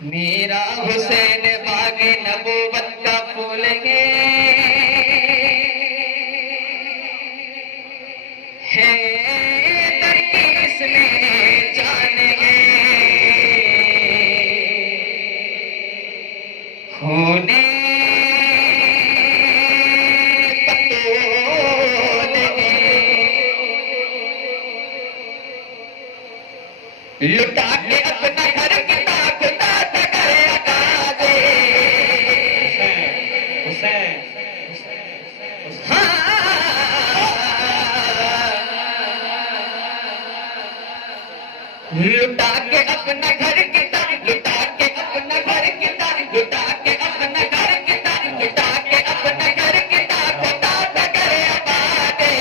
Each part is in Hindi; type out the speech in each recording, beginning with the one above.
मेरा हुसैन बागे नबूवत का फूल है तरकी इसमें जान है खूने लुटा के अपना घर की ताक ताक करे आगाज़े हुसैन लुटा के अपना घर की ताक लुटा के अपना घर की ताक लुटा के अपना घर की ताक लुटा के अपना घर की ताक ताक करे आगाज़े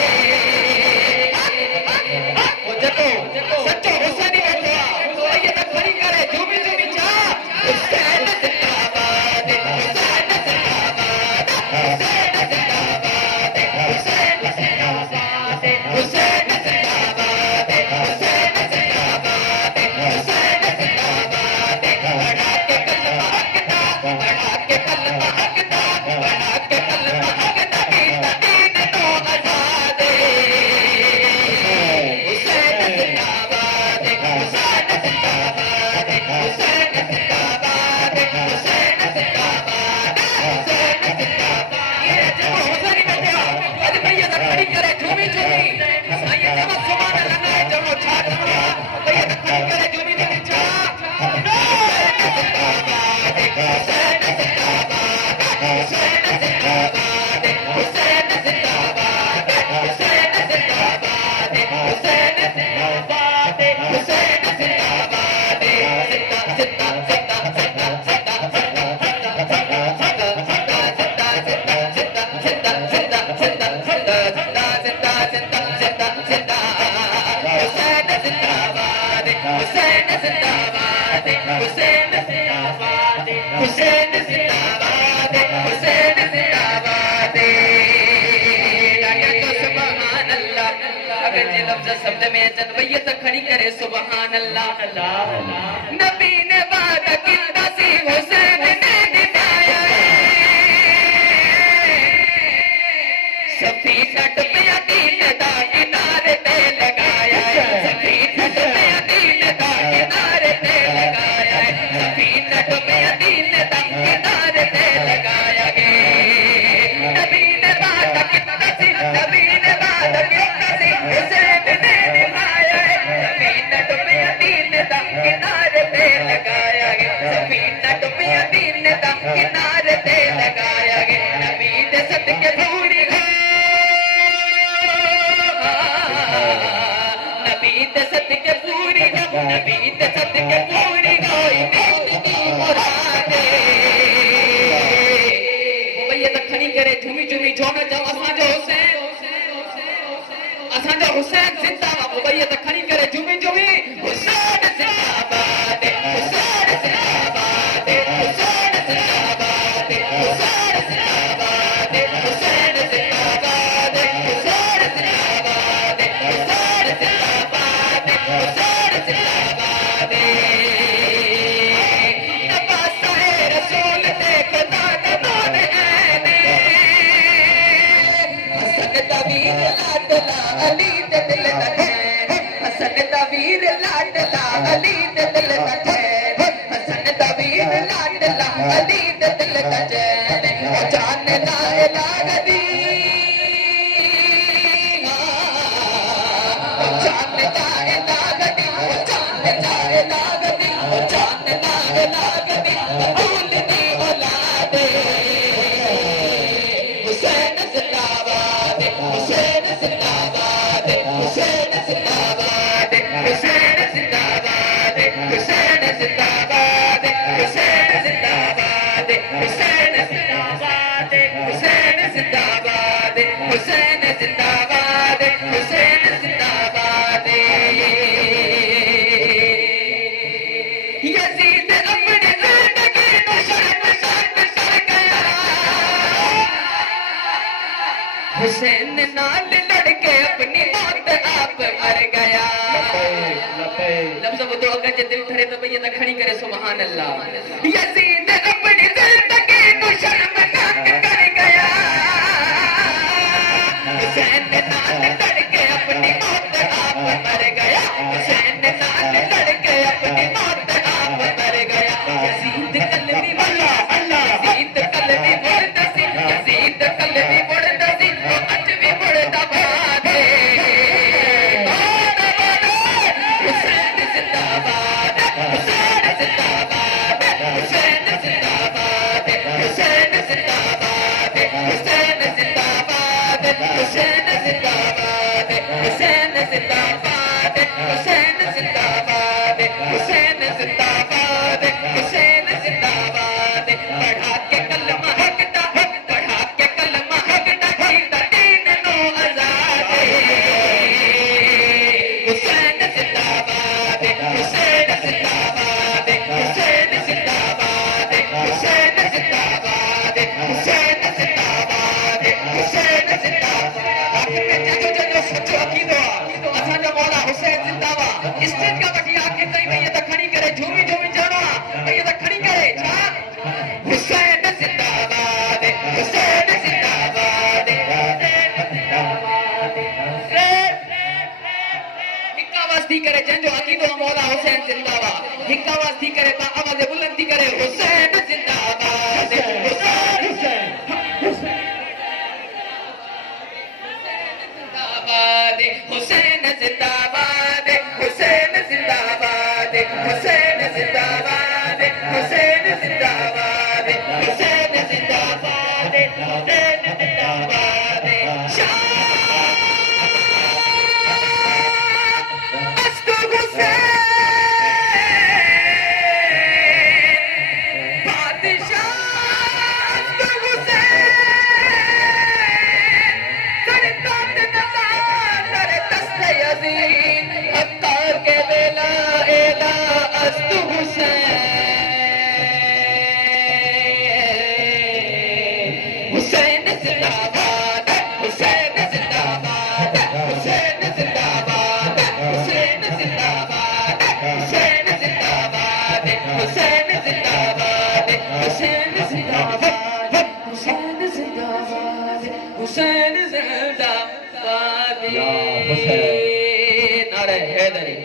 वो जतो सच्चो हुसैन शब्द में जनवैयत खड़ी करे सुबहान अल्लाह नबी ने वादा किया सी हुसैन ने निभाया सफीना डुबिया दीन दा किनारे ते लगाया सफीना डुबिया दीन दा किनारे ते लगाया सफीना डुबिया दीन दा किनारे ते लगाया गे नबी ने वादा किया सी नबी ने वादा किया सी हुसैन किनारे पे लगाया गया सफीना डुबिया दीन दा किनारे पे लगाया गया नबी दे सदके पूरी हो नबी दे सदके पूरी हो नबी दे सदके पूरी हो दीन मुरादे भैया तो खणी करे झूमी झूमी जोन जाओ असां जो हुसैन जिंदाबाद भैया तो खणी करे झूमी झूमी हुसैन जिंदाबाद हुसैन जिंदाबाद हुसैन जिंदाबाद हुसैन जिंदाबाद हुसैन जिंदाबाद हुसैन जिंदाबाद हुसैन जिंदाबाद हुसैन जिंदाबाद नवासा रसूल ते खुदा का नूर है हसन तवीर लाडला अली दे दिल तक हसन तवीर लाडला अली दे दिल तक हसन तवीर लाडला अली दे दिल तक जान दाए लागदी जान दाए लागदी जान दाए लागदी जान दाए लागदी भूल दी औलाद हुसैन जिंदाबाद हुसैन जिंदाबाद हुसैन जिंदाबाद हुसैन जिंदाबाद हुसैन जिंदाबाद हुसैन जिंदाबाद हुसैन जिंदाबाद हुसैन जिंदाबाद हुसैन जिंदाबाद हुसैन जिंदाबाद यजीद अपनी जिंदगी में शर्म शर्म गया हुसैन नाल लड़के अपनी मौत आप मर गया लफ्ज़ वो तो अगर जे दिल ठरे तो भैया त खड़ी करे सुभान अल्लाह यजीद अपनी जिंदगी को शर्मनाक कर गया हुसैन नाल लड़के अपनी मौत आप मर गया हुसैन नाल लड़के अपनी मौत आप मर गया यजीद कलमी वाला यजीद कलमी मुर्दा सी यजीद कलमी मुर्दा सी अज भी मुर्दा बादे हुसैन जिंदाबाद हुसैन जिंदाबाद हुसैन जिंदाबाद हुसैन जिंदाबाद हुसैन जिंदाबाद हुसैन जिंदाबाद हुसैन जिंदाबाद हुसैन जिंदाबाद हुसैन जिंदाबाद हुसैन जिंदाबाद बढ़ा के कलमा हक दा बढ़ा के कलमा हक दा कीता दीन नो आजाद हुसैन जिंदाबाद हुसैन जिंदाबाद हुसैन जिंदाबाद हुसैन जिंदाबाद हुसैन जिंदाबाद हुसैन जिंदाबाद आखिर में जजो जजो सच्चो अकीदो असा जो मौला हुसैन जिंदाबाद स्टेज का बटी आके तई भैया त खड़ी करे झूमी झूमी जाना भैया त खड़ी करे छा हुसैन जिंदाबाद हुसैन जिंदाबाद हिक्कावाज थी करे जंजो अकीदो मौला हुसैन जिंदाबाद हिक्कावाज थी करे ता आवाज बुलंद थी करे हुसैन जिंदाबाद हुसैन जिंदाबाद हुसैन जिंदाबाद हुसैन जिंदाबाद हुसैन जिंदाबाद हुसैन जिंदाबाद हुसैन जिंदाबाद हुसैन जिंदाबाद शाह अस्तु हुसैन बादशाह अस्तु हुसैन सरताज नज़ार दस्त यज़ीद अत्तार के बेला एला अस्तु हुसैन हुसैन जिंदाबाद हुसैन जिंदाबाद हुसैन जिंदाबाद हुसैन जिंदाबाद हुसैन जिंदाबाद हुसैन जिंदाबाद हुसैन जिंदाबाद हुसैन जिंदाबाद हुसैन जिंदाबाद या हुसैन नारे हैदरी